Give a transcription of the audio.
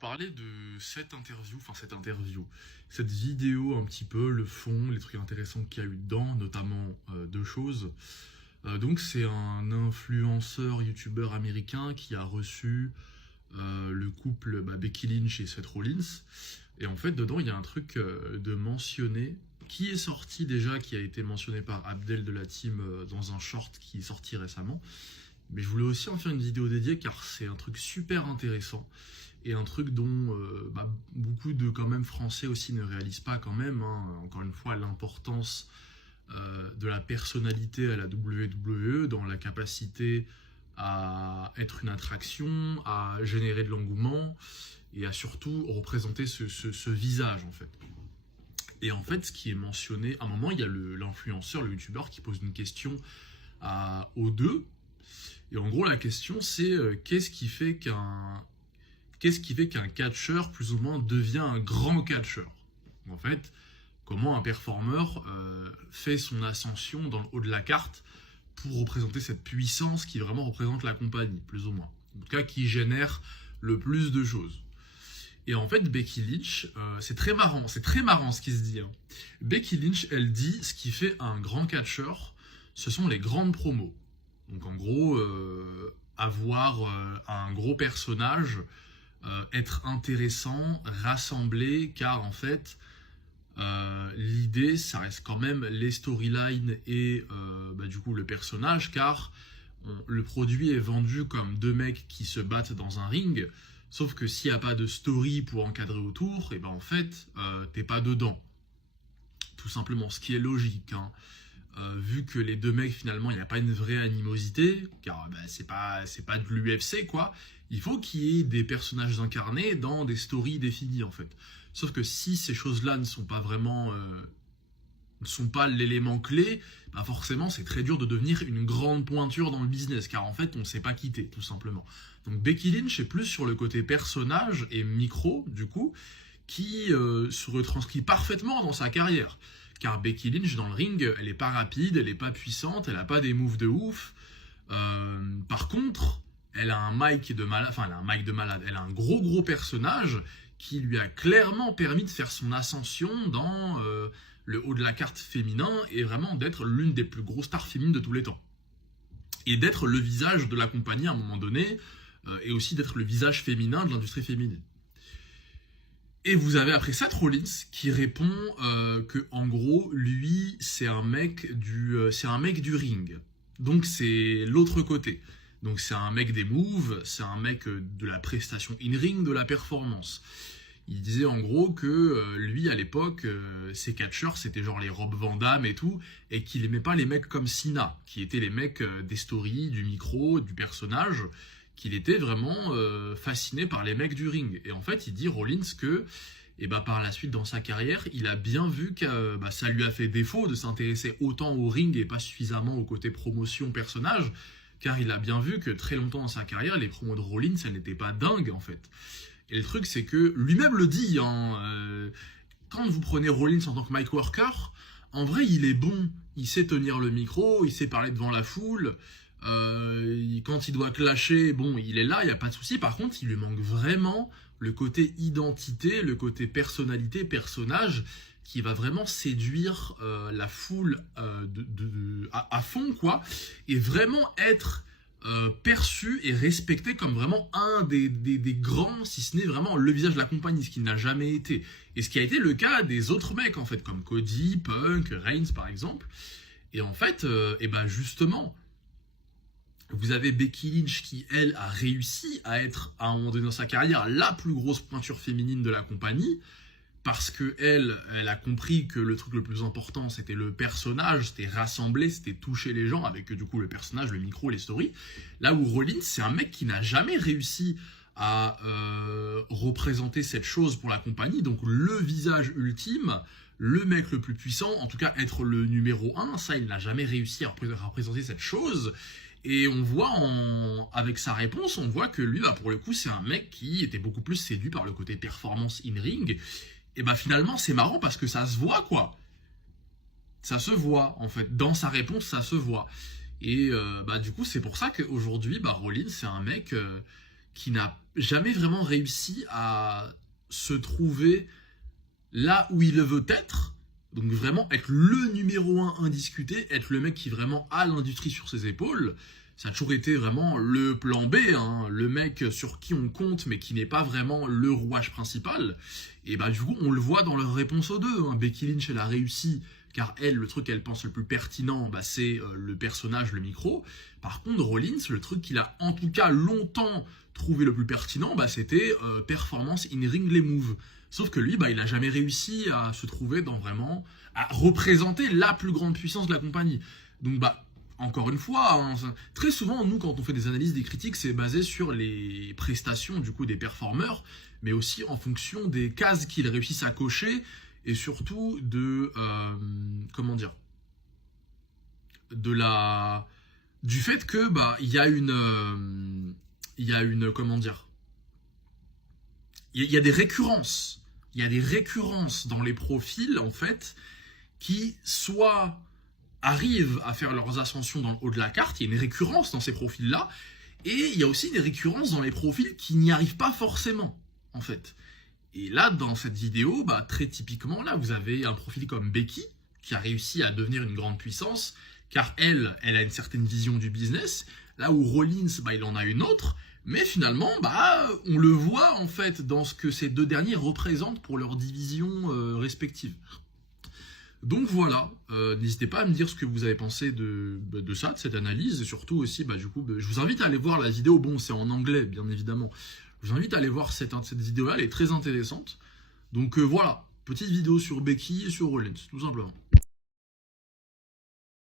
parler de cette vidéo un petit peu, le fond, les trucs intéressants qu'il y a eu dedans, notamment deux choses. Donc c'est un influenceur youtubeur américain qui a reçu le couple Becky Lynch et Seth Rollins. Et en fait, dedans, il y a un truc de mentionné qui est sorti déjà, qui a été mentionné par Abdel de la team dans un short qui est sorti récemment. Mais je voulais aussi en faire une vidéo dédiée car c'est un truc super intéressant et un truc dont beaucoup de quand même Français aussi ne réalisent pas quand même. Encore une fois, l'importance de la personnalité à la WWE dans la capacité à être une attraction, à générer de l'engouement et à surtout représenter ce visage en fait. Et en fait, ce qui est mentionné, à un moment, il y a l'influenceur, le youtubeur qui pose une question aux deux. Et en gros, la question, c'est qu'est-ce qui fait qu'un catcheur, plus ou moins, devient un grand catcheur? En fait, comment un performeur fait son ascension dans le haut de la carte pour représenter cette puissance qui vraiment représente la compagnie, plus ou moins. En tout cas, qui génère le plus de choses. Et en fait, Becky Lynch, c'est très marrant ce qui se dit. Becky Lynch, elle dit, ce qui fait un grand catcheur, ce sont les grandes promos. Donc en gros, avoir un gros personnage, être intéressant, rassemblé, car en fait, l'idée, ça reste quand même les storylines et du coup le personnage, car le produit est vendu comme deux mecs qui se battent dans un ring, sauf que s'il n'y a pas de story pour encadrer autour, et en fait, t'es pas dedans. Tout simplement, ce qui est logique, vu que les deux mecs finalement il n'y a pas une vraie animosité, car c'est pas de l'UFC quoi, il faut qu'il y ait des personnages incarnés dans des stories définies en fait. Sauf que si ces choses-là ne sont pas vraiment ne sont pas l'élément clé, forcément c'est très dur de devenir une grande pointure dans le business, car en fait on ne sait pas quitter tout simplement. Donc Becky Lynch est plus sur le côté personnage et micro du coup, qui se retranscrit parfaitement dans sa carrière. Car Becky Lynch dans le ring, elle est pas rapide, elle est pas puissante, elle a pas des moves de ouf. Par contre, elle a un mic de malade, elle a un gros personnage qui lui a clairement permis de faire son ascension dans le haut de la carte féminin et vraiment d'être l'une des plus grosses stars féminines de tous les temps. Et d'être le visage de la compagnie à un moment donné, et aussi d'être le visage féminin de l'industrie féminine. Et vous avez après Seth Rollins qui répond que en gros lui c'est un mec du ring. Donc c'est l'autre côté. Donc c'est un mec des moves, c'est un mec de la prestation in-ring, de la performance. Il disait en gros que lui à l'époque ses catcheurs c'était genre les Rob Van Dam et tout, et qu'il aimait pas les mecs comme Cena, qui étaient les mecs des stories, du micro, du personnage, qu'il était vraiment fasciné par les mecs du ring. Et en fait, il dit Rollins que par la suite dans sa carrière, il a bien vu que ça lui a fait défaut de s'intéresser autant au ring et pas suffisamment au côté promotion personnage, car il a bien vu que très longtemps dans sa carrière, les promos de Rollins, elles n'étaient pas dingues en fait. Et le truc, c'est que lui-même le dit, quand vous prenez Rollins en tant que mic worker, en vrai, il est bon. Il sait tenir le micro, il sait parler devant la foule. Quand il doit clasher, il est là, il n'y a pas de souci. Par contre, il lui manque vraiment le côté identité, le côté personnalité, personnage, qui va vraiment séduire la foule à fond, quoi, et vraiment être perçu et respecté comme vraiment un des grands, si ce n'est vraiment le visage de la compagnie, ce qui n'a jamais été. Et ce qui a été le cas des autres mecs, en fait, comme Cody, Punk, Reigns, par exemple. Et en fait, justement, vous avez Becky Lynch qui, elle, a réussi à être, à un moment donné dans sa carrière, la plus grosse pointure féminine de la compagnie, parce que elle a compris que le truc le plus important, c'était le personnage, c'était rassembler, c'était toucher les gens avec, du coup, le personnage, le micro, les stories. Là où Rollins, c'est un mec qui n'a jamais réussi à représenter cette chose pour la compagnie, donc le visage ultime, le mec le plus puissant, en tout cas être le numéro 1, ça, il n'a jamais réussi à représenter cette chose. Et on voit, avec sa réponse, on voit que lui, pour le coup, c'est un mec qui était beaucoup plus séduit par le côté performance in-ring. Et finalement, c'est marrant parce que ça se voit, quoi. Ça se voit, en fait. Dans sa réponse, ça se voit. Et du coup, c'est pour ça qu'aujourd'hui, Rollins, c'est un mec qui n'a jamais vraiment réussi à se trouver là où il veut être. Donc vraiment être le numéro 1 indiscuté, être le mec qui vraiment a l'industrie sur ses épaules. Ça a toujours été vraiment le plan B, hein, le mec sur qui on compte mais qui n'est pas vraiment le rouage principal. Et bah du coup on le voit dans leur réponse aux deux. Hein. Becky Lynch elle a réussi car elle, le truc qu'elle pense le plus pertinent, bah, c'est le personnage, le micro. Par contre Rollins, le truc qu'il a en tout cas longtemps trouvé le plus pertinent, bah, c'était performance in ring les moves. Sauf que lui, bah, il n'a jamais réussi à se trouver dans vraiment, à représenter la plus grande puissance de la compagnie. Donc bah, encore une fois, hein, très souvent, nous, quand on fait des analyses, des critiques, c'est basé sur les prestations du coup des performeurs, mais aussi en fonction des cases qu'ils réussissent à cocher, et surtout de, comment dire, du fait que bah il y a une, comment dire, il y a des récurrences, dans les profils en fait qui soit arrivent à faire leurs ascensions dans le haut de la carte, il y a une récurrence dans ces profils-là, et il y a aussi des récurrences dans les profils qui n'y arrivent pas forcément, en fait. Et là, dans cette vidéo, bah, très typiquement, là, vous avez un profil comme Becky, qui a réussi à devenir une grande puissance, car elle a une certaine vision du business, là où Rollins, bah, il en a une autre, mais finalement, bah, on le voit, en fait, dans ce que ces deux derniers représentent pour leurs divisions respectives. Donc voilà, n'hésitez pas à me dire ce que vous avez pensé de ça, de cette analyse, et surtout aussi, bah, du coup, je vous invite à aller voir la vidéo, bon, c'est en anglais, bien évidemment, je vous invite à aller voir cette vidéo-là, elle est très intéressante. Donc voilà, petite vidéo sur Becky et sur Rollins, tout simplement.